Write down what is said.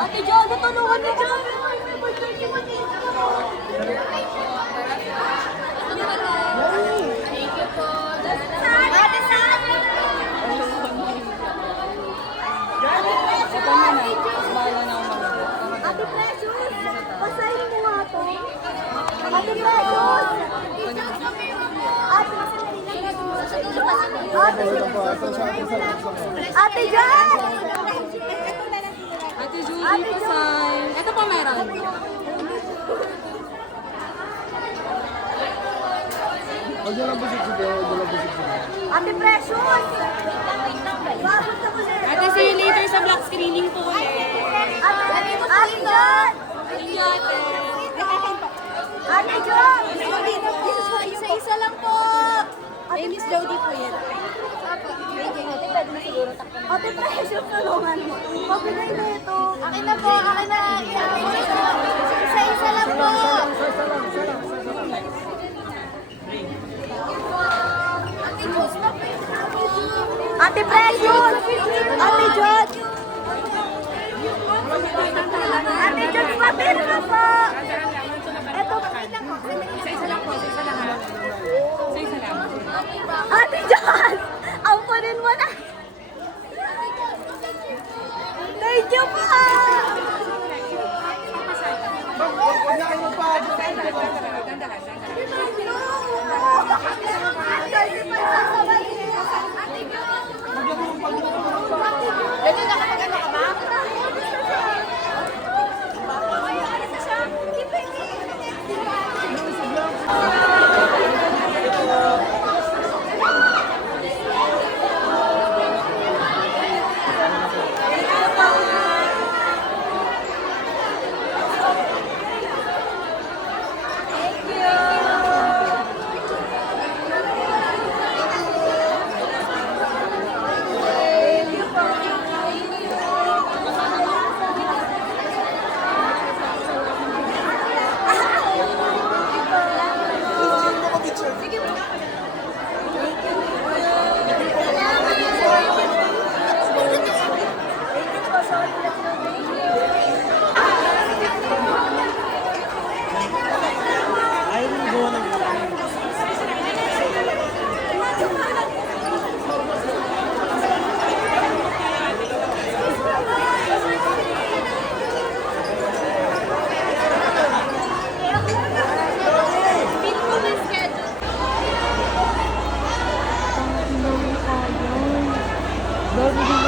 Ate Jo, natulungan mo dyan! Thank you po. Ate San! Ate Precious! Pasahin mo nga to. Ate Precious! Ate Jan! Ate Julie, pasign. Ito pa meron. Ate Precious! Babot na ko sir! Ate, see you later sa black screening po ulit. Ate Jan! Thank you, ate. Ate Jan! Isa-isa lang po. Eh, Miss Jody po yan. Ate Precious, tulungan mo. Pabigay na ito. Akin na po, akin na. Isa-isa lang po. Ate Diyos na po. Ate Precious! Ate Jan! Ate Jan, papel ka po! Ito, Isa-isa lang po. Isa-isa lang ha. Isa-isa lang. Ate Jan! Ampunin mo na! Thank you po! Dali na kapag ano ka ba? Baby,